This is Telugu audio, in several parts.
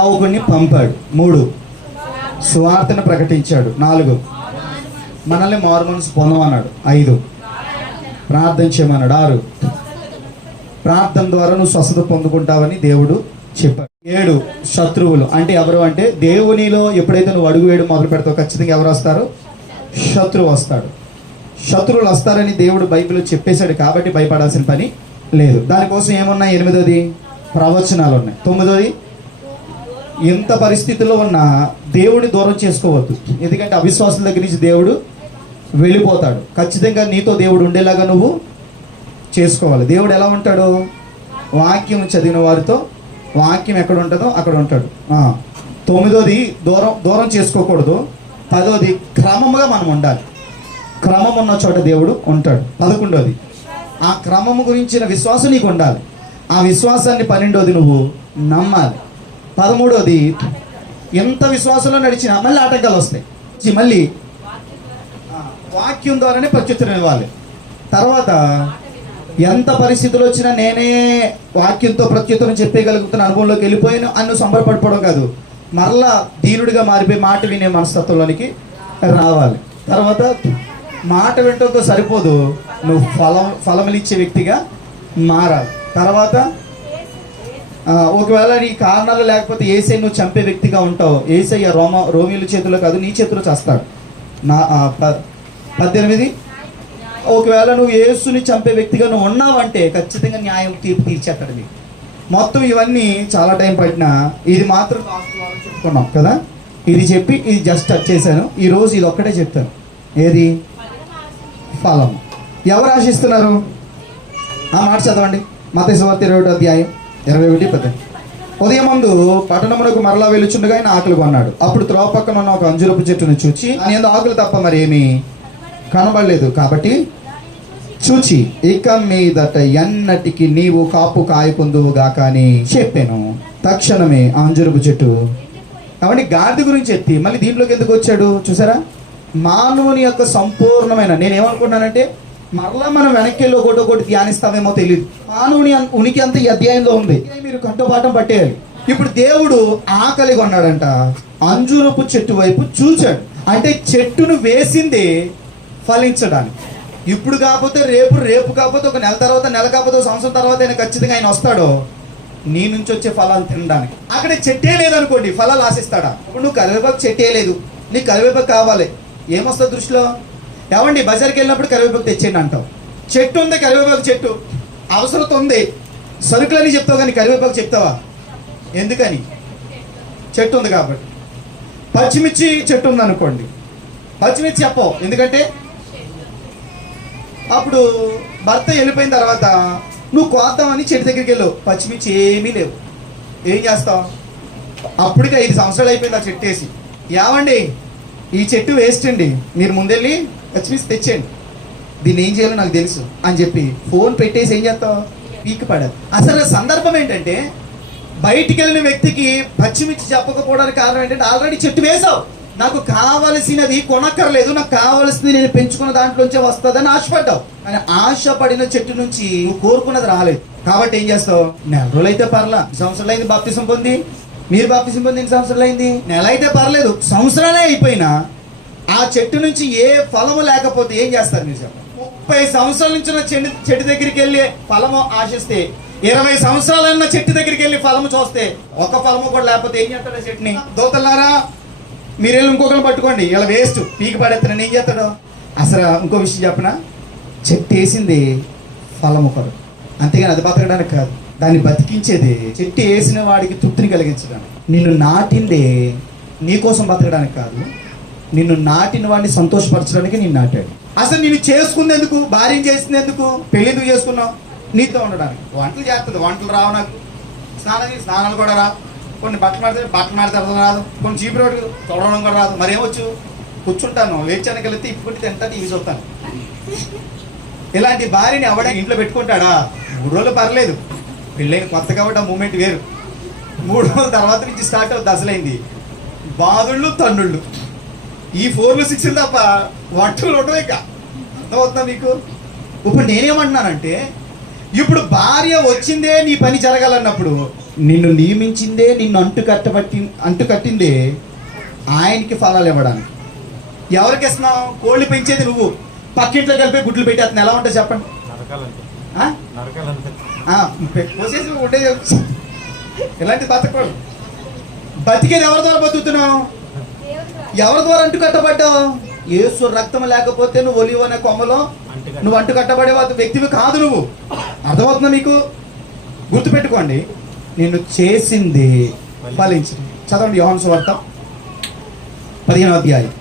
సేవకుడిని పంపాడు. మూడు. సువార్తను ప్రకటించాడు. నాలుగు. మనల్ని మారు పొందమన్నాడు. ఐదు. ప్రార్థన చేయమన్నాడు. ఆరు. ప్రార్థన ద్వారా నువ్వు స్వస్థత పొందుకుంటావని దేవుడు చెప్పాడు. ఏడు. శత్రువులు. అంటే ఎవరు అంటే దేవునిలో ఎప్పుడైతే నువ్వు అడుగు వేయడం మొదలు పెడతావు ఖచ్చితంగా ఎవరు వస్తారు? శత్రువు వస్తాడు. శత్రువులు వస్తారని దేవుడు బైబిల్లో చెప్పేశాడు కాబట్టి భయపడాల్సిన పని లేదు. దానికోసం ఏమున్నాయి? ఎనిమిదోది. ప్రవచనాలు ఉన్నాయి తొమ్మిదోది. ఎంత పరిస్థితిలో ఉన్నా దేవుడిని దూరం చేసుకోవద్దు. ఎందుకంటే అవిశ్వాసం దగ్గర నుంచి దేవుడు వెళ్ళిపోతాడు. ఖచ్చితంగా నీతో దేవుడు ఉండేలాగా నువ్వు చేసుకోవాలి. దేవుడు ఎలా ఉంటాడు? వాక్యం చదివిన వారితో వాక్యం ఎక్కడ ఉంటుందో అక్కడ ఉంటాడు. తొమ్మిదోది దూరం దూరం చేసుకోకూడదు. పదోది క్రమముగా మనం ఉండాలి. క్రమం ఉన్న చోట దేవుడు ఉంటాడు. పదకొండోది ఆ క్రమము గురించిన విశ్వాసం నీకు ఉండాలి. ఆ విశ్వాసాన్ని పన్నెండోది నువ్వు నమ్మాలి. పదమూడోది ఎంత విశ్వాసంలో నడిచినా మళ్ళీ ఆటంకాలు వస్తాయి. మళ్ళీ వాక్యం ద్వారానే ప్రత్యుత్తరం ఇవ్వాలి. తర్వాత ఎంత పరిస్థితులు వచ్చినా నేనే వాక్యంతో ప్రత్యుత్తరం చెప్పగలుగుతున్న అనుభవంలోకి వెళ్ళిపోయిన అన్ను సంబరపడిపోవడం కాదు. మరలా దీనుడిగా మారిపోయి మాట వినే మనస్తత్వంలోనికి రావాలి. తర్వాత మాట వింటంతో సరిపోదు. నువ్వు ఫలం ఫలములిచ్చే వ్యక్తిగా మారాలి. తర్వాత ఒకవేళ నీ కారణాలు లేకపోతే ఏసై నువ్వు చంపే వ్యక్తిగా ఉంటావు. ఏసయ్య రోమ రోమిల చేతిలో కాదు నీ చేతిలో చేస్తాడు. నా ప- పద్దెనిమిది. ఒకవేళ నువ్వు యేసుని చంపే వ్యక్తిగా నువ్వు ఉన్నావంటే ఖచ్చితంగా న్యాయం తీర్పు తీర్చేస్తాడు నీకు మొత్తం ఇవన్నీ చాలా టైం పట్టినా ఇది మాత్రం చెప్పుకున్నాం కదా? ఇది చెప్పి ఇది జస్ట్ టచ్ చేశాను. ఈ రోజు ఇది ఒక్కటే చెప్తాను. ఏది? ఫలం. ఎవరు ఆశిస్తున్నారు? ఆ మాట చదవండి. మత సువార్త ఇరవై అధ్యాయం. ఇరవై ఒకటి పది ఉదయం ముందు పట్టణమునకు మరలా వెలుచుండగా ఆయన ఆకులు కొన్నాడు. అప్పుడు త్రోవ పక్కన ఉన్న ఒక అంజురపు చెట్టును చూచి ఆయన ఆకులు తప్ప మరి ఏమీ కనబడలేదు కాబట్టి చూచి ఇక మీదట ఎన్నటికి నీవు కాపు కాయకుందువుగా అని చెప్పాను. తక్షణమే అంజురపు చెట్టు కాబట్టి గాడిద గురించి ఎత్తి మళ్ళీ దీంట్లోకి ఎందుకు వచ్చాడు? చూసారా? మానవుని యొక్క సంపూర్ణమైన నేను ఏమనుకున్నానంటే మరలా మనం వెనక్కి వెళ్ళి ఒకటి ఒకటి ధ్యానిస్తామేమో తెలియదు మానవుని ఉనికి అంతా ఈ అధ్యాయంలో ఉంది. మీరు కంటోపాఠం పట్టేయాలి. ఇప్పుడు దేవుడు ఆకలి కొన్నాడంట. అంజూరపు చెట్టు వైపు చూచాడు. అంటే చెట్టును వేసింది ఫలించడానికి. ఇప్పుడు కాకపోతే రేపు రేపు కాకపోతే ఒక నెల తర్వాత నెల కాకపోతే సంవత్సరం తర్వాత ఆయన ఖచ్చితంగా ఆయన వస్తాడో? నీ నుంచి వచ్చే ఫలాలు తినడానికి. అక్కడ చెట్టే లేదనుకోండి ఫలాలు ఆశిస్తాడా? ఇప్పుడు నువ్వు కరివేపాకు చెట్టే లేదు. నీకు కరివేపాకు కావాలి. ఏమొస్తుంది దృష్టిలో? ఏమండి బజార్కి వెళ్ళినప్పుడు కరివేపాకు తెచ్చేయండి అంటావు. చెట్టు ఉంది కరివేపాకు చెట్టు. అవసరత ఉంది. సరుకులని చెప్తావు కానీ కరివేపాకు చెప్తావా? ఎందుకని? చెట్టు ఉంది కాబట్టి. పచ్చిమిర్చి చెట్టు ఉంది అనుకోండి పచ్చిమిర్చి చెప్పవు. ఎందుకంటే? అప్పుడు భర్త వెళ్ళిపోయిన తర్వాత నువ్వు కోద్దామని చెట్టు దగ్గరికి వెళ్ళావు పచ్చిమిర్చి ఏమీ లేవు. ఏం చేస్తావు? అప్పటికి ఐదు సంవత్సరాలు అయిపోయింది ఆ చెట్టు వేసి. ఏమండి? ఈ చెట్టు వేస్ట్ అండి. మీరు ముందెళ్ళి పచ్చిమిర్చి తెచ్చేయండి దీన్ని ఏం చేయాలో నాకు తెలుసు అని చెప్పి ఫోన్ పెట్టేసి ఏం చేస్తావు? పీక్ పడదు. అసలు సందర్భం ఏంటంటే బయటికి వెళ్ళిన వ్యక్తికి పచ్చిమిర్చి చెప్పకపోవడానికి కారణం ఏంటంటే ఆల్రెడీ చెట్టు వేసావు. నాకు కావలసినది కొనక్కర్లేదు. నాకు కావలసింది నేను పెంచుకున్న దాంట్లోంచే వస్తుందని ఆశపడ్డావు. కానీ ఆశపడిన చెట్టు నుంచి నువ్వు కోరుకున్నది రాలేదు. కాబట్టి ఏం చేస్తావు? నెల రోజులు అయితే పర్లా. సంవత్సరాలు అయింది బాప్తిసం పొంది. మీరు బాప్తిసం పొంది ఎన్ని సంవత్సరాలు అయింది? నెల అయితే పర్లేదు. సంవత్సరాలే అయిపోయినా ఆ చెట్టు నుంచి ఏ ఫలము లేకపోతే ఏం చేస్తారు మీరు చెప్పండి? ముప్పై సంవత్సరాల నుంచి ఉన్న చెట్టు చెట్టు దగ్గరికి వెళ్ళి ఫలము ఆశిస్తే ఇరవై సంవత్సరాలన్న చెట్టు దగ్గరికి వెళ్ళి ఫలము చూస్తే ఒక ఫలము కూడా లేకపోతే ఏం చేస్తాడు చెట్టుని? దోతలారా మీరు వెళ్ళి ఇంకొకరిని పట్టుకోండి. ఇలా వేస్ట్ పీకి పడేస్తానని ఏం చేస్తాడు? అసలు ఇంకో విషయం చెప్పనా? చెట్టు వేసింది ఫలము ఒకడు. అంతేగాని అది బతకడానికి కాదు. దాన్ని బతికించేది. చెట్టు వేసిన వాడికి తృప్తిని కలిగించడానికి. నిన్ను నాటిందే నీకోసం బతకడానికి కాదు. నిన్ను నాటిన వాడిని సంతోషపరచడానికి నేను నాటాడు. అసలు నేను చేసుకునేందుకు భార్యం చేసినందుకు పెళ్ళి ఎందుకు చేసుకున్నావు? నీతో ఉండడానికి. వంటలు చేస్తుంది. వంటలు రావు నాకు. స్నానం స్నానాలు కూడా రావు. కొన్ని బట్టలు మాడితే బట్టలు మాడితే రాదు కొన్ని చీపు రోడ్డు తొడడం కూడా రాదు. మరేమొచ్చు కూర్చుంటాను. వేచానికి వెళ్తే ఇప్పుడు తింటా టీవీ చూస్తాను. ఇలాంటి భార్యని ఎవడా ఇంట్లో పెట్టుకుంటాడా? మూడు రోజులు పర్లేదు. పెళ్ళైన కొత్త కాబట్టి ఆ మూమెంట్ వేరు. మూడు రోజుల తర్వాత నుంచి స్టార్ట్ అవుతుంది అసలైంది. బాధుళ్ళు తన్నుళ్ళు. ఈ ఫోర్లు సిక్స్ తప్ప వట్టులు ఉండవు ఇక. అర్థమవుతుందా మీకు? ఇప్పుడు నేనేమంటున్నానంటే ఇప్పుడు భార్య వచ్చిందే నీ పని జరగాలన్నప్పుడు నిన్ను నియమించిందే నిన్ను అంటు కట్టబట్టి అంటు కట్టిందే ఆయనకి ఫలాలు ఇవ్వడానికి. ఎవరికి ఇస్తున్నావు? కోళ్ళు పెంచేది నువ్వు. పక్కింట్లో కలిపి గుడ్లు పెట్టేస్తున్నావు ఎలా ఉంటుంది చెప్పండి. పోసేసి ఉండే ఇలాంటి బతకూడదు బతికేది ఎవరి ద్వారా బతుకుతున్నావు? ఎవరి ద్వారా అంటు కట్టబడ్డావు ఏసు రక్తం లేకపోతే నువ్వు ఒలివ్ అనే కొమ్మలో. నువ్వు అంటు కట్టబడే వ్యక్తివి కాదు నువ్వు. అర్థమవుతుందా మీకు? గుర్తుపెట్టుకోండి. నిన్ను చేసింది ఫలించింది. చదవండి యోహన్ సువార్త పదిహేనవ అధ్యాయం.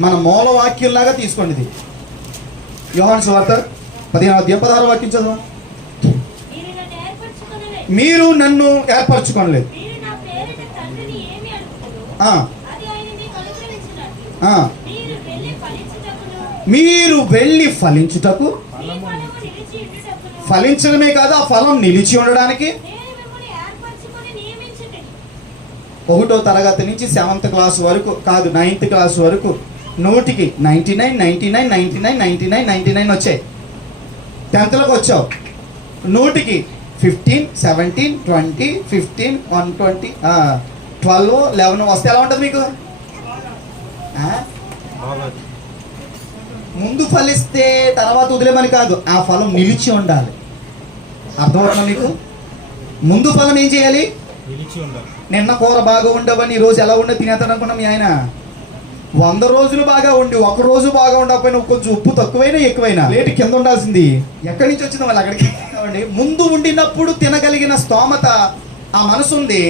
మన మూల వాక్యంలాగా తీసుకోండి ఇది. యోహాన్ సువార్త పదిహేనవ అధ్యాయం పదహారు వాక్యం చదవ మీరు నన్ను ఏర్పరచుకొనలే. మీరు వెళ్ళి ఫలించుటకు? ఫలించడమే కాదు ఆ ఫలం నిలిచి ఉండడానికి. ఒకటో తరగతి నుంచి సెవెంత్ క్లాస్ వరకు కాదు నైన్త్ క్లాస్ వరకు నూటికి ninety nine ninety nine ninety nine ninety nine ninety nine వచ్చాయి. టెన్త్లోకి వచ్చావు. నూటికి fifteen seventeen twenty fifteen one twenty twelve eleven వస్తే ఎలా ఉంటుంది మీకు? ముందు ఫలిస్తే తర్వాత వదిలేమని కాదు ఆ ఫలం నిలిచి ఉండాలి. అర్థమవుతుందా మీకు? ముందు ఫలం ఏం చేయాలి? నిన్న కూర బాగా ఉండవని ఈ రోజు ఎలా ఉండే తినేస్తాను అనుకున్నాం మీ ఆయన? వంద రోజులు బాగా ఉండి ఒక రోజు బాగా ఉండకపోయినా కొంచెం ఉప్పు తక్కువైనా ఎక్కువైనా? లేటు కింద ఉండాల్సింది. ఎక్కడి నుంచి వచ్చింది వాళ్ళు అక్కడికి? ముందు ఉండినప్పుడు తినగలిగిన స్తోమత ఆ మనసు ఉంది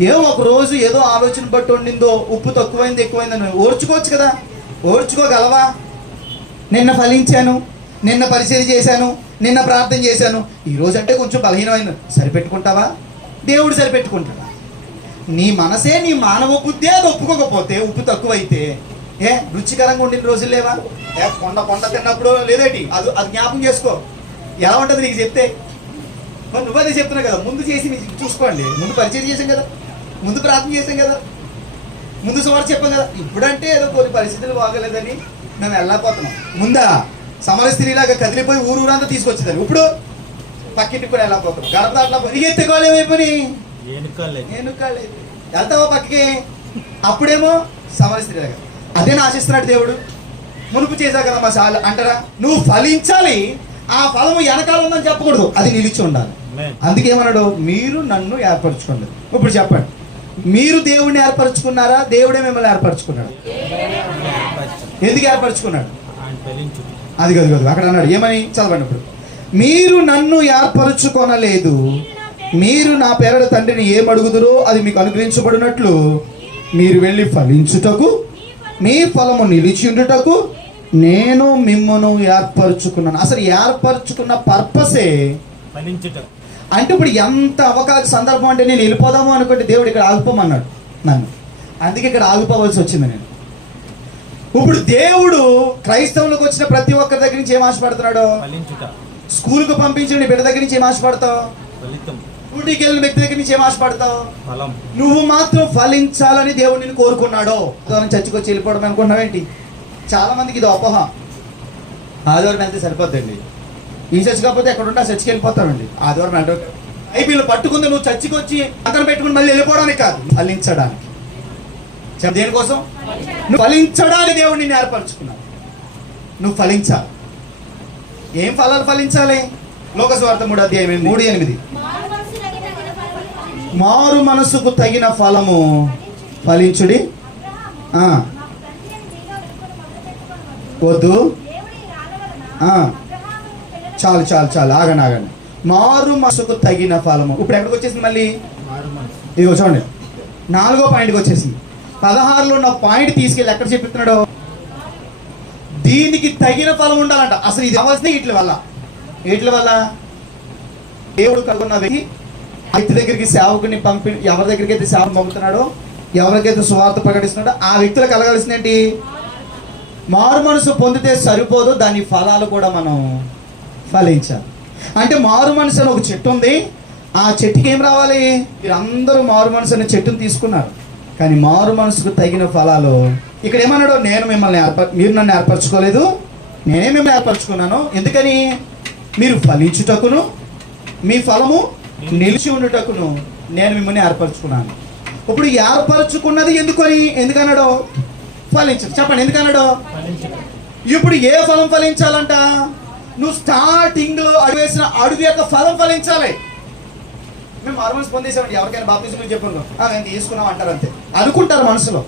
ఏ ఒక రోజు ఏదో ఆలోచన బట్టి ఉండిందో ఉప్పు తక్కువైంది ఎక్కువైందని ఓర్చుకోవచ్చు కదా? ఓర్చుకోగలవా? నిన్న ఫలించాను నిన్న పరిచయం చేశాను నిన్న ప్రార్థన చేశాను. ఈరోజు అంటే కొంచెం బలహీనమైన సరిపెట్టుకుంటావా? దేవుడు సరిపెట్టుకుంటాడా? నీ మనసే నీ మానవ బుద్ధి అది ఒప్పుకోకపోతే ఉప్పు తక్కువైతే ఏ రుచికరంగా ఉండిన రోజులు లేవా? ఏ కొండ కొండ తిన్నప్పుడు లేదేటి? అది అది జ్ఞాపకం చేసుకో. ఎలా ఉంటుంది నీకు చెప్తే? మరి నువ్వు అదే చెప్తున్నావు కదా ముందు చేసి చూసుకోండి. ముందు పరిచయం చేసాం కదా. ముందు ప్రార్థన చేసాం కదా. ముందు సుమారు చెప్పాం కదా. ఇప్పుడంటే ఏదో కొన్ని పరిస్థితులు బాగలేదని మేము వెళ్ళకపోతున్నాం ముందా సమర స్త్రీలాగా కదిలిపోయి ఊరు ఊరంతా తీసుకొచ్చేదాన్ని. ఇప్పుడు పక్కింటికి కూడా వెళ్ళకపోతున్నాం గడప దాంట్లో పరిగెత్తుకోవాలి ఏమైపోయి వెళ్తావా పక్కకి? అప్పుడేమో సమర స్త్రీలాగా. అదే ఆశిస్తున్నాడు దేవుడు. మునుపు చేశావు కదా మా సార్లు. అంటారా? నువ్వు ఫలించాలి. ఆ ఫలము వెనకాల ఉందని చెప్పకూడదు. అది నిలిచి ఉండాలి. అందుకేమన్నాడు? మీరు నన్ను ఏర్పరచుకోండి. ఇప్పుడు చెప్పండి. మీరు దేవుడిని ఏర్పరచుకున్నారా? దేవుడే మిమ్మల్ని ఏర్పరచుకున్నాడు. ఎందుకు ఏర్పరచుకున్నాడు? అది కాదు కాదు అక్కడ అన్నాడు. ఏమని? చదవండి ఇప్పుడు. మీరు నన్ను ఏర్పరచుకొనలేదు. మీరు నా పేరడ తండ్రిని ఏం అది మీకు అనుగ్రహించబడినట్లు మీరు వెళ్ళి ఫలించుటకు మీ ఫలము నిలిచిండుటకు నేను మిమ్మను ఏర్పరచుకున్నాను. అసలు ఏర్పరచుకున్న పర్పసే ఫలించుట అంటే ఇప్పుడు ఎంత అవకాశ సందర్భం అంటే నేను వెళ్ళిపోదాము అనుకుంటే దేవుడు ఇక్కడ ఆగిపోమన్నాడు నన్ను. అందుకే ఇక్కడ ఆగిపోవాల్సి వచ్చింది నేను. ఇప్పుడు దేవుడు క్రైస్తవులకు వచ్చిన ప్రతి ఒక్కరి దగ్గర నుంచి ఏం ఆశపడుతున్నాడు? స్కూల్కు పంపించిన నీ బిడ్డ దగ్గర నుంచి ఏం ఆశపడతావు? డ్యూటీకి వెళ్ళిన వ్యక్తి దగ్గర నుంచి ఏం ఆశపడతావు? నువ్వు మాత్రం ఫలించాలని దేవుడు నిన్ను కోరుకున్నాడో. దాని చర్చకు వచ్చి వెళ్ళిపోవడం అనుకున్నావేంటి చాలా మందికి ఇది అపోహ. ఆదివారం వెళ్తే సరిపోద్దండి. ఈ చర్చ్ కాకపోతే ఎక్కడ ఉంటే ఆ చర్చికి వెళ్ళిపోతామండి. ఆదివారం అంటే ఐపీఎల్ పట్టుకుంది నువ్వు చర్చికి వచ్చి అతను పెట్టుకుని మళ్ళీ వెళ్ళిపోవడానికి కాదు. ఫలించడానికి. దేనికోసం? నువ్వు ఫలించడానికి దేవుడిని నిన్ను ఏర్పరచుకున్నావు నువ్వు ఫలించాలి. ఏం ఫలాలు ఫలించాలి? లోకస్వార్థ మూడు అధ్యాయం మూడు ఎనిమిది. మారు తగిన మనసుకు తగిన ఫలము ఫలించుడి. అబ్రహాము, చాలు చాలు చాలు. ఆగండి ఆగండి. మారు మనసుకు తగిన ఫలము. ఇప్పుడు ఎక్కడికి వచ్చేసింది మళ్ళీ? ఇదిగో చూడండి. నాలుగో పాయింట్కి వచ్చేసింది. పదహారులో ఉన్న పాయింట్ తీసుకెళ్ళి ఎక్కడ చెప్తున్నాడు దీనికి తగిన ఫలం ఉండాలంట. అసలు ఇది కావాల్సింది వీటి వల్ల. వీటి వల్ల దేవుడు కలుగున్న వ్యక్తి వ్యక్తి దగ్గరికి సేవకుని పంపి ఎవరి దగ్గరికి అయితే సేవ పంపుతున్నాడో ఎవరికైతే సువార్త ప్రకటిస్తున్నాడో ఆ వ్యక్తులు కలగాల్సింది ఏంటి? మారు మనసు పొందితే సరిపోదు దాని ఫలాలు కూడా మనం ఫలించాలి. అంటే మారు మనసు అని ఒక చెట్టు ఉంది. ఆ చెట్టుకి ఏం రావాలి? మీరందరూ మారు మనసు అనే చెట్టును తీసుకున్నారు. కానీ మారు మనసుకు తగిన ఫలాలు ఇక్కడ ఏమన్నాడు? నేను మిమ్మల్ని ఏర్ప మీరు నన్ను ఏర్పరచుకోలేదు. నేనే మిమ్మల్ని ఏర్పరచుకున్నాను. ఎందుకని? మీరు ఫలించుటకును మీ ఫలము నిలిచి ఉండుటకును నేను మిమ్మల్ని ఏర్పరచుకున్నాను. ఇప్పుడు ఏర్పరచుకున్నది ఎందుకని? ఎందుకన్నాడు? ఫలించదు చెప్పండి ఎందుకన్నాడు? ఇప్పుడు ఏ ఫలం ఫలించాలంట? నువ్వు స్టార్టింగ్లో అడుగు యొక్క ఫలం ఫలించాలి. మేము హార్మోన్స్ పొందేసామండి ఎవరికైనా బాప్తిజం గురించి చెప్పుకున్నాం మేము తీసుకున్నాం అంటారు అంతే. అనుకుంటారు మనసులో.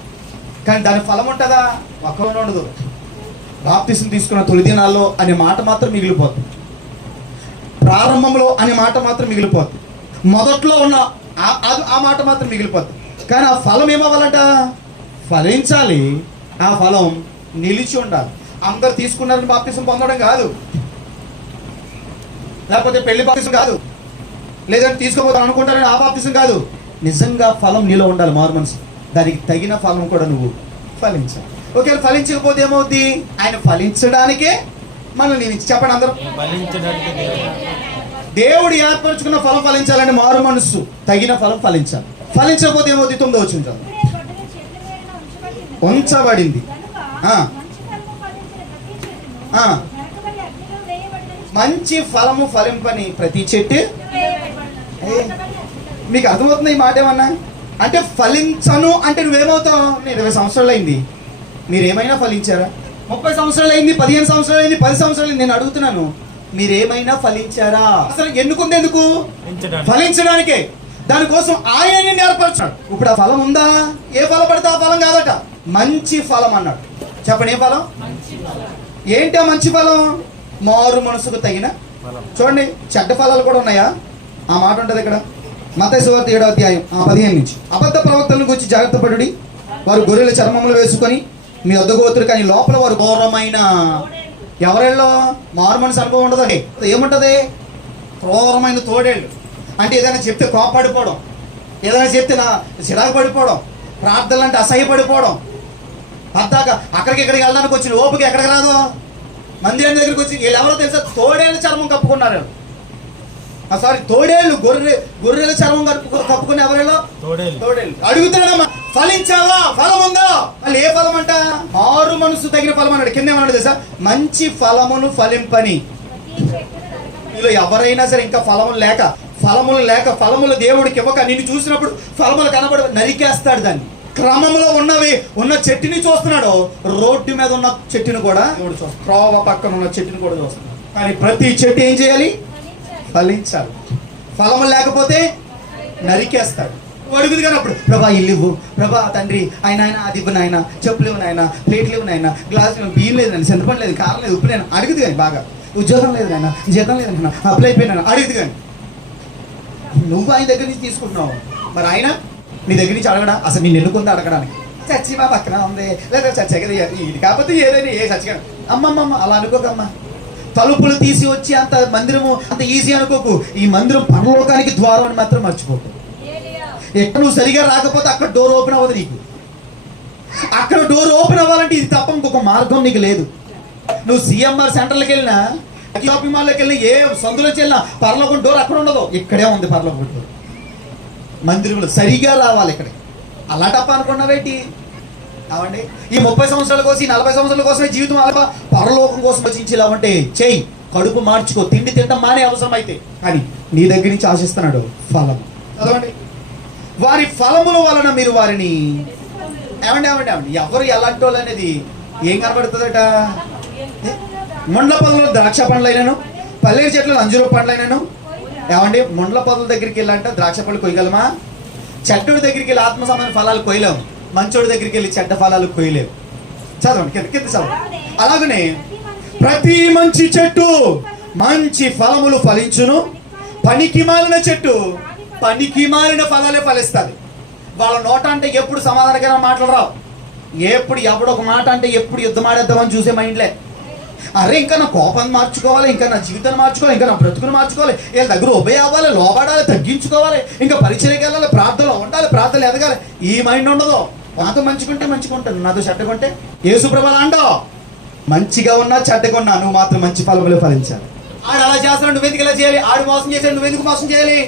కానీ దాని ఫలం ఉంటుందా? ఒక్కలోనే ఉండదు. బాప్తిజం తీసుకున్న తొలి దినాల్లో అనే మాట మాత్రం మిగిలిపోతుంది ప్రారంభంలో అనే మాట మాత్రం మిగిలిపోతుంది మొదట్లో ఉన్న ఆ- ఆ- మాట మాత్రం మిగిలిపోతుంది కానీ ఆ ఫలం ఏమవ్వాలంట? ఫలించాలి. ఆ ఫలం నిలిచి ఉండాలి. అందరు తీసుకున్నారని బాప్తిసం పొందడం కాదు. లేకపోతే పెళ్ళి బాప్తిసం కాదు. లేదంటే తీసుకోపోతాను అనుకుంటారని ఆ బాప్తిసం కాదు. నిజంగా ఫలం నీలో ఉండాలి మారు మనసు. దానికి తగిన ఫలం కూడా నువ్వు ఫలించాలి ఒకవేళ ఫలించకపోతే ఏమవుద్ది? ఆయన ఫలించడానికే మనల్ని నియమించి చెప్పండి అందరూ. ఫలించడానికి దేవుడు ఏర్పరచుకున్న ఫలం ఫలించాలంటే మారు మనస్సు తగిన ఫలం ఫలించాలి. ఫలించకపోతే ఏమవుతుంది తొమ్మిదో వేడిన ఉంచబడింది. ఉంచబడింది గనుక ఆ. మంచి ఫలము ఫలించిన ప్రతి చెట్టును ఆ. నరకబడి అగ్నిలో వేయబడినది. మంచి ఫలము ఫలింపని ప్రతి చెట్టు. మీకు అర్థమవుతుంది ఈ మాట ఏమన్నా? అంటే ఫలించను అంటే నువ్వేమవుతావు? నేను ఇరవై సంవత్సరాలు అయింది. మీరు ఏమైనా ఫలించారా? ముప్పై సంవత్సరాలు అయింది పదిహేను సంవత్సరాలు అయింది పది సంవత్సరాలు అయింది నేను అడుగుతున్నాను. మీరు ఏమైనా ఫలించారా? అసలు ఎన్నుకుంది ఎందుకు? ఫలించడానికి. దానికోసం ఆయన నిన్ను ఏర్పరచాడు ఇప్పుడు ఆ ఫలం ఉందా? ఏ ఫలం పడితే ఆ ఫలం కాదట. మంచి ఫలం అన్నాడు. చెప్పండి ఏ ఫలం. ఏంటి ఆ మంచి ఫలం? మారు మనసుకు తగిన చూడండి చెడ్డ ఫలాలు కూడా ఉన్నాయా? ఆ మాట ఉంటుంది ఇక్కడ. మతేశ్వార్త ఏడో అధ్యాయం ఆ పదిహేను నుంచి. అబద్ధ ప్రవక్తలను గురించి జాగ్రత్త పడుడి. వారు గొర్రెల చర్మములు వేసుకొని మీ వద్దగోతురు కానీ లోపల వారు ఘోరమైన ఎవరెళ్ళో? మారు మనసు అనుభవం ఉండదు? ఏముంటది? క్రూరమైన తోడేళ్ళు. అంటే ఏదైనా చెప్తే కోపడిపోవడం ఏదైనా చెప్తే నా చిరాకు పడిపోవడం. ప్రార్థనలు అంటే అసహ్యపడిపోవడం. పద్దాక అక్కడికి ఇక్కడికి వెళ్ళడానికి వచ్చిన ఓపిక ఎక్కడికి రాదు? మందిరం దగ్గరికి వచ్చి వీళ్ళు ఎవరో తెలుసా? తోడేళ్ళ చర్మం కప్పుకున్నారు. సారీ తోడేళ్ళు గొర్రె గొర్రెల చర్మం కప్పుకు కప్పుకుని ఎవరెళ్ళో తోడేళ్ళు. అడుగుతున్నాడమ్మా. ఫలించావా? ఫలం ఉందా? మళ్ళీ ఏ ఫలం అంట మారు మనసు తగిన ఫలం అన్నాడు కింద ఏమన్నాడు తెలుసా? మంచి ఫలమును ఫలింపని. మీలో ఎవరైనా సరే ఇంకా ఫలములు లేక ఫలములు లేక ఫలములు దేవుడికి ఇవ్వక నిన్ను చూసినప్పుడు ఫలములు కనబడి నరికేస్తాడు దాన్ని. క్రమంలో ఉన్నవి ఉన్న చెట్టుని చూస్తున్నాడు. రోడ్డు మీద ఉన్న చెట్టుని కూడా దేవుడు చూస్తాడు త్రోవ పక్కన ఉన్న చెట్టుని కూడా చూస్తున్నాడు. కానీ ప్రతి చెట్టు ఏం చేయాలి? ఫలించాలి. ఫలించాలి ఫలము లేకపోతే నరికేస్తాడు. అడుగుది కానీ అప్పుడు ప్రభా ఇల్లు ఇవ్వు. ప్రభా తండ్రి ఆయన ఆయన అది ఇవ్వు నాయన. చెప్పులు ఇవ్వు నాయన. ప్లేట్లు ఇవ్వు నాయన. గ్లాసులు బియ్యం లేదు నాయన. చింతపండు లేదు. కారం లేదు. ఉప్పు లేదు అడుగుది కానీ బాగా. ఉద్యోగం లేదు నాయన. జీతం లేదు నాయన. అప్లై అయిపోయినా అడుగుది కానీ. నువ్వు ఆయన దగ్గర నుంచి తీసుకుంటున్నావు. మరి ఆయన నీ దగ్గర నుంచి అడగడా? అసలు నేను ఎన్నుకుందా అడగడానికి? చచ్చి మా పక్కన ఉంది. లేదా చచ్చే కదా ఇది కాకపోతే ఏదైనా ఏ చచ్చి అమ్మమ్మమ్మ అలా అనుకోకమ్మా. తలుపులు తీసి వచ్చి అంత మందిరము అంత ఈజీ అనుకోకు. ఈ మందిరం పరలోకానికి ద్వారం అని మాత్రం మర్చిపోకు. ఎక్కడ నువ్వు సరిగా రాకపోతే అక్కడ డోర్ ఓపెన్ అవ్వదు నీకు. అక్కడ డోర్ ఓపెన్ అవ్వాలంటే ఇది తప్ప ఇంకొక మార్గం నీకు లేదు. నువ్వు సిఎంఆర్ సెంటర్లకు వెళ్ళినా షాపింగ్ మాల్లోకి వెళ్ళినా ఏ సందులోకి వెళ్ళినా పర్లోకం డోర్ అక్కడ ఉండదు. ఇక్కడే ఉంది పర్లోకం డోర్ మందిరంలో సరిగా రావాలి ఇక్కడ అలా తప్ప అనుకున్నావేంటి అవండి ఈ ముప్పై సంవత్సరాల కోసం ఈ నలభై సంవత్సరాల కోసమే జీవితం అలా పరలోకం కోసం రచించేలావంటే చెయ్యి కడుపు మార్చుకో తిండి తింటాం మానే అవసరం అయితే కానీ నీ దగ్గర నుంచి ఆశిస్తున్నాడు ఫలం. చదవండి. వారి ఫలముల వలన మీరు వారిని ఏమండి ఏమండి ఏమండి? ఎవరు ఎలాంటి వాళ్ళు అనేది ఏం కనబడుతుందట? ముండ్ల పనులు ద్రాక్ష పండ్లైనను పల్లెల చెట్లు అంజూరు పండ్లైనను ఏమండి? ముండ్ల పొదల దగ్గరికి వెళ్ళంటే ద్రాక్ష పళ్ళు కొయ్యగలమా? చెడ్డోడి దగ్గరికి వెళ్ళి ఆత్మ సంబంధ ఫలాలు కొయ్యలేము. మంచోడి దగ్గరికి వెళ్ళి చెడ్డ ఫలాలు కొయ్యలేము. చదవండి కింద కింద చదవండి. అలాగనే ప్రతి మంచి చెట్టు మంచి ఫలములు ఫలించును. పనికి మాలిన చెట్టు పనికి మాలిన ఫలాలే ఫలిస్తుంది వాళ్ళ నోట అంటే ఎప్పుడు సమాధానకరమైన మాటలు రావు. ఎప్పుడు ఎవడొక మాట అంటే ఎప్పుడు యుద్ధం ఆడేద్దామని చూసే మైండ్లే. అరే ఇంకా నా కోపాన్ని మార్చుకోవాలి ఇంకా నా జీవితాన్ని మార్చుకోవాలి ఇంకా నా బ్రతుకుని మార్చుకోవాలి. వీళ్ళ దగ్గర ఉభయ అవ్వాలి లోబడాలి తగ్గించుకోవాలి ఇంకా పరిచయకి వెళ్ళాలి ప్రార్థనలో ఉండాలి ప్రార్థనలు ఎదగాలి. ఈ మైండ్ ఉండదు. నాతో మంచిగుంటే మంచుకుంటాను నాతో చెడ్డకుంటే ఏసుప్రభలు అండో మంచిగా ఉన్నా చెడ్డగా ఉన్నా నువ్వు మాత్రం మంచి ఫలములు ఫలించాలి. ఆడు అలా చేస్తున్నాడు నువ్వెందుకు ఇలా చేయాలి? ఆడు మోసం చేశాడు నువ్వెందుకు మోసం చేయాలి?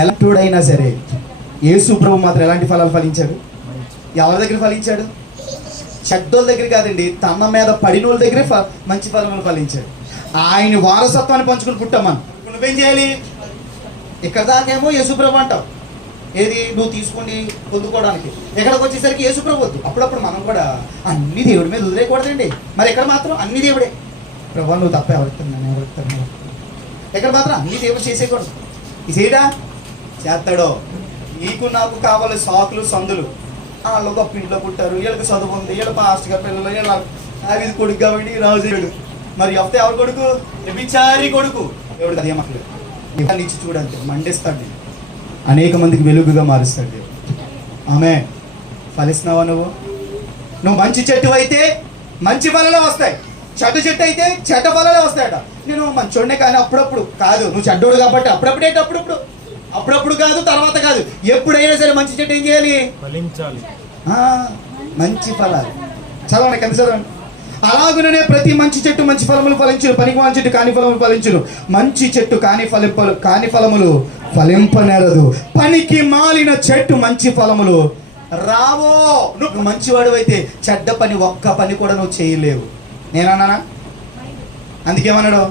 ఎలాంటివాడైనా సరే ఏసు ప్రభు మాత్రం ఎలాంటి ఫలాలు ఫలించాడు? ఎవరి దగ్గర ఫలించాడు? చెడ్డోళ్ళ దగ్గర కాదండి తన మీద పడినోళ్ళ దగ్గరే మంచి ఫలములు ఫలించాడు. ఆయన వారసత్వాన్ని పంచుకుని పుట్టాం మనం నువ్వేం చేయాలి? ఇక్కడ దాకేమో యేసుప్రభు అంటావు. ఏది? నువ్వు తీసుకొని పొందుకోవడానికి. ఎక్కడికి వచ్చేసరికి యేసుప్రభు వద్దు. అప్పుడప్పుడు మనం కూడా అన్ని దేవుడి మీద వదిలేయకూడదండి మరి ఇక్కడ మాత్రం అన్ని దేవుడే. ప్రభా నువ్వు తప్ప ఎవరిస్తున్నాను ఎవరిస్తున్నాను ఇక్కడ మాత్రం అన్ని దేవుడు చేసేయకూడదు. ఇది చేస్తాడో. నీకు నాకు కావాలి సాకులు సందులు. వాళ్ళు గొప్ప ఇంట్లో పుట్టారు. వీళ్ళకి చదువు ఉంది. వీళ్ళ పాస్ట్గా పిల్లలు వీళ్ళ అవి కొడుకు కాబట్టి రాజు మరి వస్తే ఎవరు కొడుకు? విచారి కొడుకు? ఎవడు అదే మక్కలు ఇచ్చి చూడండి. మండిస్తాడు. అనేక మందికి వెలుగుగా మారుస్తాడు. దేవుడు ఆమె ఫలిస్తున్నావా నువ్వు? నువ్వు మంచి చెట్టు అయితే మంచి ఫలాలు వస్తాయి. చెడ్డ చెట్టు అయితే చెడ్డ ఫలాలు వస్తాయట. నేను మంచోడినే కానీ అప్పుడప్పుడు కాదు. నువ్వు చెడ్డోడు కాబట్టి అప్పుడప్పుడు అప్పుడప్పుడు? అప్పుడప్పుడు కాదు తర్వాత కాదు. ఎప్పుడైనా సరే మంచి చెట్టు ఏం చేయాలి? మంచి ఫలాలు. చదవండి కింద చదవండి. అలాగుననే ప్రతి మంచి చెట్టు మంచి ఫలములు ఫలించును. పనికి మంచి చెట్టు కాని ఫలములు ఫలించును. మంచి చెట్టు కాని ఫలింప కాని ఫలములు ఫలింపనేరదు. పనికి మాలిన చెట్టు మంచి ఫలములు రావో. నువ్వు మంచివాడు అయితే చెడ్డ పని ఒక్క పని కూడా నువ్వు చేయలేవు. నేనన్నానా? అందుకేమన్నాడు?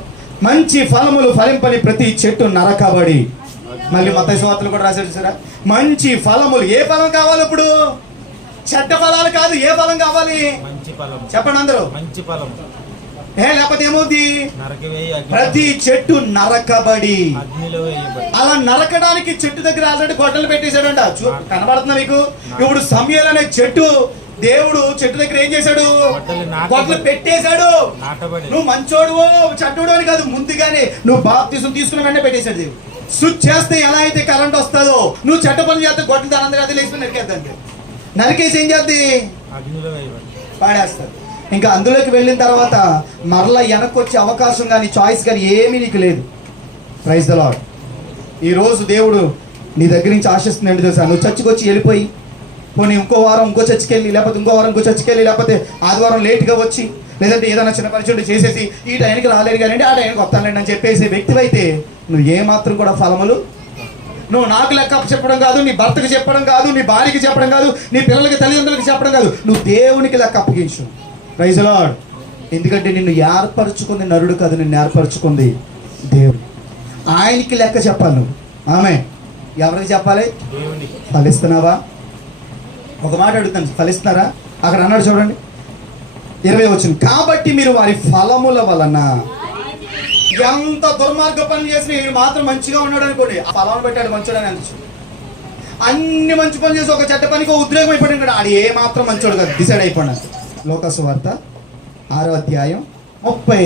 మంచి ఫలములు ఫలింపని ప్రతి చెట్టు నరకబడి మళ్ళీ మత సువార్తలు కూడా రాశాడు చూసారా? మంచి ఫలములు. ఏ ఫలం కావాలి ఇప్పుడు? చెడ్డ ఫలాలు కాదు ఏ ఫలం కావాలి? మంచి ఫలం. చెప్పండి అందరూ. మంచి ఫలం. ఏ లేకపోతే ఏమవుద్ది? ప్రతి చెట్టు నరకబడి. అలా నరకడానికి చెట్టు దగ్గర ఆల్రెడీ గొడ్డలు పెట్టేశాడంట. చూ కనబడుతుందా మీకు? ఇప్పుడు సమయాలు అనే చెట్టు దేవుడు చెట్టు దగ్గర ఏం చేశాడు? గొడ్డలి పెట్టేశాడు. నువ్వు మంచోడువో చెడ్డోడు అని కాదు ముందుగానే నువ్వు బాప్తిజం తీసుకున్న వెంటనే పెట్టేశాడు దేవుడు. స్విచ్ చేస్తే ఎలా అయితే కరెంట్ వస్తుందో నువ్వు చెట్ట పనులు చేస్తే గొడ్డలు దానంతగా అది లేచి నరికేద్దండి. నరికేసి ఏం చేద్ది? పాడేస్తుంది పాడేస్తారు ఇంకా అందులోకి వెళ్ళిన తర్వాత మరలా వెనక్కి వచ్చే అవకాశం కానీ చాయిస్ కానీ ఏమీ నీకు లేదు. ప్రైజ్ ద లాడ్ ఈరోజు దేవుడు నీ దగ్గర నుంచి ఆశిస్తుంది ఏంటి తెలుసా? నువ్వు చర్చికి వచ్చి వెళ్ళిపోయి పోనీ ఇంకో వారం ఇంకో చర్చికి వెళ్ళి లేకపోతే ఇంకో వారం ఇంకో చర్చికి వెళ్ళి లేకపోతే ఆదివారం లేట్గా వచ్చి లేదంటే ఏదైనా చిన్న పరిచయం చేసేసి ఈ టైంకి రాలేదు కానీ ఆ టైంకి వస్తానండి అని చెప్పేసి వ్యక్తివైతే నువ్వు ఏమాత్రం కూడా ఫలములు? నువ్వు నాకు లెక్క చెప్పడం కాదు నీ భర్తకి చెప్పడం కాదు నీ భార్యకి చెప్పడం కాదు నీ పిల్లలకి తల్లిదండ్రులకి చెప్పడం కాదు. నువ్వు దేవునికి లెక్క అప్పగించు. ప్రైజ్ లార్డ్ ఎందుకంటే నిన్ను ఏర్పరచుకుంది నరుడు కాదు నిన్ను ఏర్పరచుకుంది దేవుడు. ఆయనకి లెక్క చెప్పాలి నువ్వు. ఆమె ఎవరికి చెప్పాలి? ఫలిస్తున్నావా? ఒక మాట అడుగుతాను. ఫలిస్తున్నారా? అక్కడ అన్నాడు చూడండి. ఇరవై వచ్చింది. కాబట్టి మీరు వారి ఫలముల వలన ఎంత దుర్మార్గ పని చేసిన ఈయన మాత్రం మంచిగా ఉన్నాడు అనుకోండి. ఆ ఫలం పెట్టాడు మంచోడని అనిపించు అన్ని మంచి పని చేసి ఒక చెడ్డ పనికి ఉద్రేకం అయిపోయాడు కదా ఆడు ఏ మాత్రం మంచోడు కాదు. డిసైడ్ అయిపోయినా లోకసు వార్త ఆరో అధ్యాయం ముప్పై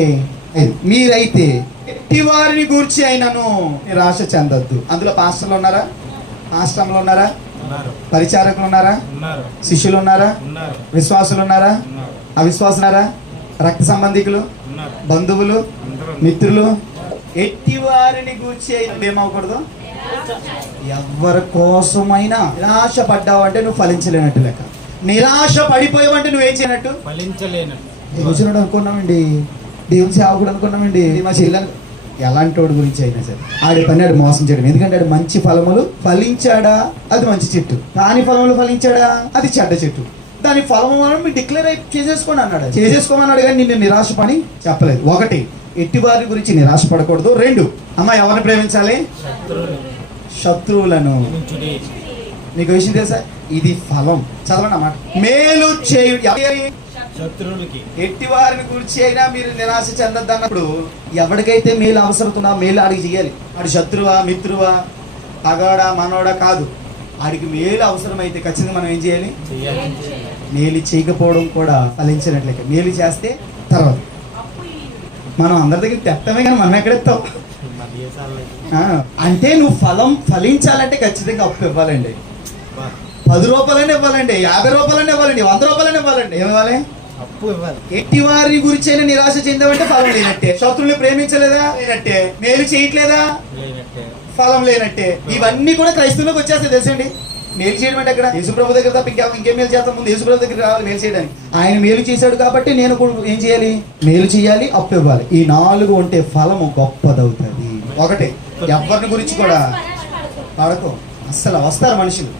మీరైతే ఎట్టి వారిని గూర్చి అయినను నిరాశ చెందొద్దు. అందులో పాస్టర్లు ఉన్నారా? ఆశ్రమంలో ఉన్నారా? పరిచారకులు ఉన్నారా? శిష్యులు ఉన్నారా. విశ్వాసులు ఉన్నారా? ఉన్నారు. అవిశ్వాసులారా? రక్త సంబంధికులు? బంధువులు మిత్రులు. ఎట్టి వారిని గూర్చి ఏమవకూడదు ఎవరి కోసమైనా నిరాశ పడ్డావంటే నువ్వు ఫలించలేనట్టు లెక్క. నిరాశ పడిపోయావంటే నువ్వేం చేయనట్టు? ఫలించలేనట్టు. దేవుడు అనుకున్నామండి. దేవుని సేవకుడు అనుకున్నామండి. మా చెల్లెలు ఎలాంటి వాడి గురించి అయినా సరే. ఆడి పని ఆడు మోసం చేయడం. ఎందుకంటే ఆడు మంచి ఫలములు ఫలించాడా? అది మంచి చెట్టు. దాని ఫలములు ఫలించాడా? అది చెడ్డ చెట్టు. దాని ఫలము మనం మీరు డిక్లేర్ అయి చేసేసుకోండి అన్నాడు చేసేసుకోమన్నాడు కానీ నిన్ను నిరాశ పని చెప్పలేదు. ఒకటి ఎట్టి వారి గురించి నిరాశ పడకూడదు. రెండు అమ్మ ఎవరిని ప్రేమించాలి? శత్రువులను. మీకు విషయం తెలుసా? ఇది ఫలం. చదవండి అన్నమాట మేలు చేయు శత్రువులకి. ఎట్టి వారిని గురించి అయినా మీరు నిరాశ చెందద్దు అన్నప్పుడు ఎవరికైతే మేలు అవసరతుందో ఆ మేలు ఆడికి చేయాలి. ఆడి శత్రువా మిత్రువా పగోడా మనోడా కాదు. ఆడికి మేలు అవసరమైతే ఖచ్చితంగా మనం ఏం చేయాలి. మేలు చేయకపోవడం కూడా ఫలించినట్లయితే మేలు చేస్తే తర్వాత. మనం అందరి దగ్గర తెత్తమే కానీ మనం ఎక్కడెత్తాం అంటే నువ్వు ఫలం ఫలించాలంటే ఖచ్చితంగా అప్పు ఇవ్వాలండి. పది రూపాయలనే ఇవ్వాలండి యాభై రూపాయలనే ఇవ్వాలండి వంద రూపాయలనే ఇవ్వాలండి. ఏమి ఇవ్వాలి? అప్పు ఇవ్వాలి. ఎట్టి వారి గురించి అయినా నిరాశ చెందామంటే ఫలం లేనట్టే. శత్రువుని ప్రేమించలేదా? లేనట్టే. మేలు చేయట్లేదా? ఫలం లేనట్టే. ఇవన్నీ కూడా క్రైస్తవులకు వచ్చేస్తాయి తెలుసండి మేలు చేయడం అంటే అక్కడ యేసుప్రభు దగ్గర తప్ప ఇంకా ఇంకేం మేలు చేస్తాం? ముందు యేసుప్రభు దగ్గర రావాలి మేలు చేయడానికి. ఆయన మేలు చేశాడు కాబట్టి నేను ఏం చేయాలి? మేలు చేయాలి అప్పు ఇవ్వాలి. ఈ నాలుగు ఉంటే ఫలము గొప్పదవుతుంది. ఒకటి ఎవరిని గురించి కూడా పడకు. అస్సలు వస్తారు మనుషులు.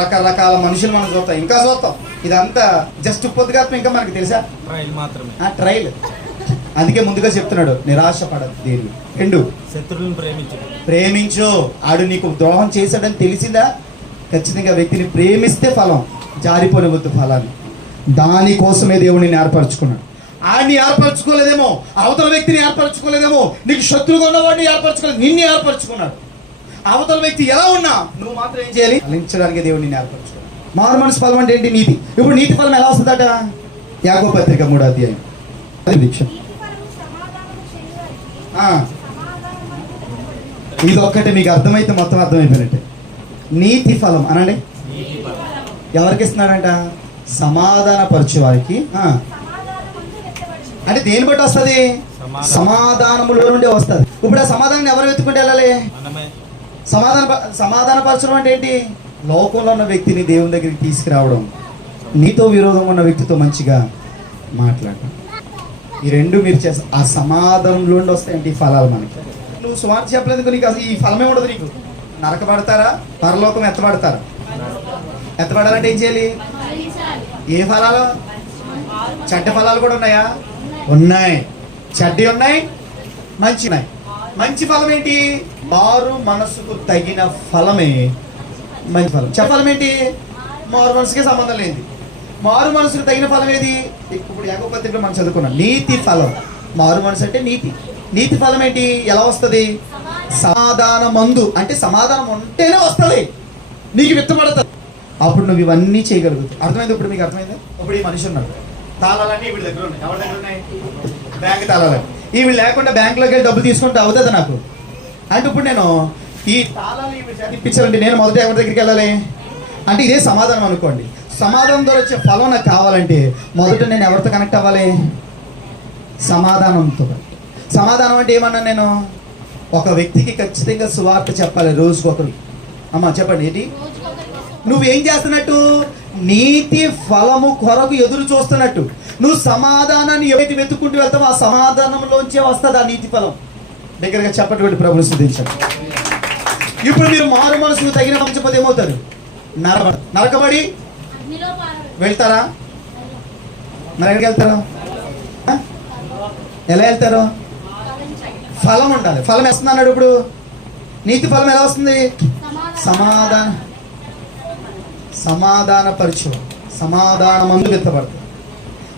రకరకాల మనుషులు మనం చూస్తాం. ఇంకా చూస్తాం. ఇదంతా జస్ట్ పొద్దుగాత్మ ఇంకా మనకి తెలుసా? ట్రైల్ మాత్రమే. ఆ ట్రైల్ అందుకే ముందుగా చెప్తున్నాడు నిరాశ పడదు దేని రెండు శత్రువులను ప్రేమించుడు ప్రేమించు. ఆడు నీకు ద్రోహం చేశాడని తెలిసిందా? ఖచ్చితంగా వ్యక్తిని ప్రేమిస్తే ఫలం జారిపోనివద్దు ఫలాన్ని. దానికోసమే దేవుడిని ఏర్పరచుకున్నాడు. ఆయన్ని ఏర్పరచుకోలేదేమో అవతల వ్యక్తిని ఏర్పరచుకోలేదేమో నీకు శత్రువుగా ఉన్నవాడిని ఏర్పరచుకోలేదు నిన్ను ఏర్పరచుకున్నాడు. అవతల వ్యక్తి ఎలా ఉన్నా నువ్వు మాత్రం ఏం చేయాలి? ఫలించడానికి దేవుడిని ఏర్పరచుకున్నాడు. మారు మనసు ఫలం అంటే ఏంటి? నీతి. ఇప్పుడు నీతి ఫలం ఎలా వస్తుందట? యాగో పత్రిక మూడో అధ్యాయం. అది దీక్ష. నీతి ఆ, ఇది మీకు అర్థమైతే మొత్తం అర్థమైపోయినట్టే. నీతి ఫలం అనండి. ఎవరికి ఇస్తున్నాడంట సమాధాన పరచు వారికి. అంటే దేని బట్టి వస్తుంది? సమాధానం. సమాధానములో నుండి వస్తుంది. ఇప్పుడు ఆ సమాధానం ఎవరు వెతుకుంటే వెళ్ళాలి? సమాధాన సమాధాన పరచడం అంటే ఏంటి? లోకంలో ఉన్న వ్యక్తిని దేవుని దగ్గరికి తీసుకురావడం. నీతో విరోధం ఉన్న వ్యక్తితో మంచిగా మాట్లాడడం. ఈ రెండు మీరు చేస్తా ఆ సమాధానంలో నుండి వస్తాయంటే ఈ ఫలాలు మనకి. నువ్వు సుమారు చెప్పలేదు నీకు అసలు ఈ ఫలమే ఉండదు నీకు. నరకబడతారా పరలోకం ఎత్తబడతారా. ఎత్తబడాలంటే ఏం చేయాలి? ఏ ఫలాలు? చెడ్డ ఫలాలు కూడా ఉన్నాయా? ఉన్నాయి. చెడ్డ ఉన్నాయి మంచి ఉన్నాయి. మంచి ఫలం ఏంటి? మారు మనసుకు తగిన ఫలమే మంచి ఫలం. చెప్పలం ఏంటి? మారు మనసుకే సంబంధం లేదు మారు మనసుకు తగిన ఫలం ఏది? ఇప్పుడు యాగో మనం చదువుకున్నాం. నీతి ఫలం. మారు మనసు అంటే నీతి. నీతి ఫలం ఏంటి? ఎలా వస్తుంది? సమాధాన మందు అంటే సమాధానం ఉంటేనే వస్తుంది. నీకు విత్తబడుతుంది. అప్పుడు నువ్వు ఇవన్నీ చేయగలుగుతావు. అర్థమైంది ఇప్పుడు మీకు అర్థమైంది? ఇప్పుడు ఈ మనిషి ఉన్నాడు. తాళాలన్నీ వీడి దగ్గర ఉన్నాయి. ఎవరి దగ్గర ఉన్నాయి? బ్యాంక్ తాళాలు. ఇవి లేకుండా బ్యాంకులోకి వెళ్ళి డబ్బు తీసుకుంటే అవుతుంది నాకు? అంటే ఇప్పుడు నేను ఈ తాళాలు ఇవి ఇప్పించాలంటే నేను మొదట ఎవరి దగ్గరికి వెళ్ళాలి? అంటే ఇదే సమాధానం అనుకోండి. సమాధానం ద్వారా వచ్చే ఫలం నాకు కావాలంటే మొదట నేను ఎవరితో కనెక్ట్ అవ్వాలి? సమాధానంతో. సమాధానం అంటే ఏమన్నా నేను? ఒక వ్యక్తికి ఖచ్చితంగా సువార్త చెప్పాలి రోజుకొకరు. అమ్మా చెప్పండి ఏంటి? నువ్వేం చేస్తున్నట్టు? నీతి ఫలము కొరకు ఎదురు చూస్తున్నట్టు. నువ్వు సమాధానాన్ని ఏవైతే వెతుక్కుంటూ వెళ్తావో ఆ సమాధానంలోంచే వస్తుంది ఆ నీతి ఫలం. దగ్గరగా చెప్పటువంటి ప్రభులు సిద్ధించండి ఇప్పుడు మీరు మారు మనసుకు తగిన పంచపోతే ఏమవుతారు? నరబడి నరకబడి వెళ్తారా? నరకడికి వెళ్తారా? మరి ఎక్కడికి ఎలా వెళ్తారు? ఫలం ఉండాలి. ఫలం వేస్తున్నాడు ఇప్పుడు. నీతి ఫలం ఎలా వస్తుంది? సమాధాన సమాధానపరచు సమాధానమందు విత్తబడుతుంది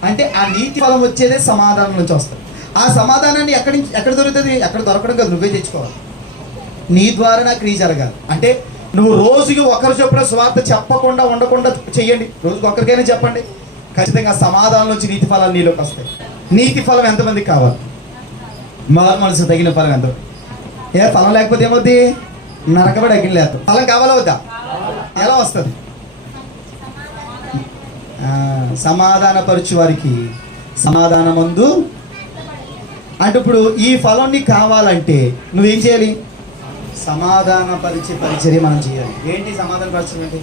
అంటే ఆ నీతి ఫలం వచ్చేదే సమాధానం నుంచి వస్తుంది. ఆ సమాధానాన్ని ఎక్కడి నుంచి ఎక్కడ దొరుకుతుంది? ఎక్కడ దొరకడం కాదు. నువ్వే తెచ్చుకోవాలి. నీ ద్వారా నా క్రియ జరగాలి. అంటే నువ్వు రోజుకి ఒకరు చొప్పున స్వార్థ చెప్పకుండా ఉండకుండా చెయ్యండి. రోజుకి ఒకరికైనా చెప్పండి. ఖచ్చితంగా సమాధానం నుంచి నీతి ఫలాలు నీలోకి వస్తాయి. నీతి ఫలం ఎంతమందికి కావాలి? మారు మనసు తగిన ఫలం ఎంతో? ఏ ఫలం లేకపోతే ఏమవుద్ది? నరకబడి అగ్ని లేదు ఫలం కావాలా వద్దా? ఎలా వస్తుంది? ఆ, సమాధానపరచు వారికి సమాధానమందు. అంటే ఇప్పుడు ఈ ఫలం నీకు కావాలంటే నువ్వేం చేయాలి? సమాధానపరిచే పరిచర్య మనం చేయాలి. ఏంటి సమాధానపరచడం అంటే?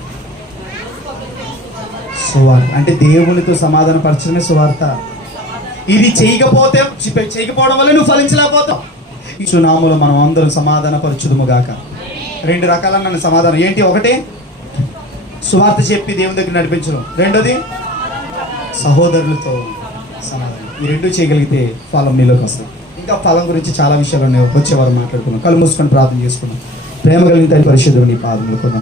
సువార్త. అంటే దేవునితో సమాధానపరచడమే సువార్త. ఇది చేయకపోతే చేయకపోవడం వల్ల నువ్వు ఫలించలేకపోతావు. ఈ సునాములో మనం అందరం సమాధానపరచుదుము గాక. రెండు రకాల నన్ను సమాధానం. ఏంటి? ఒకటి సువార్త చెప్పి దేవుని దగ్గర నడిపించడం. రెండోది సహోదరులతో సమాధానం. ఈ రెండు చేయగలిగితే ఫలం నీలోకి వస్తుంది ఇంకా ఫలం గురించి చాలా విషయాలు ఉన్నాయి. వచ్చేవారు మాట్లాడుకున్నాం కళ్ళు మూసుకొని ప్రార్థన చేసుకున్నాం ప్రేమ కలిగిన పరిశుద్ధం నీ పాదములు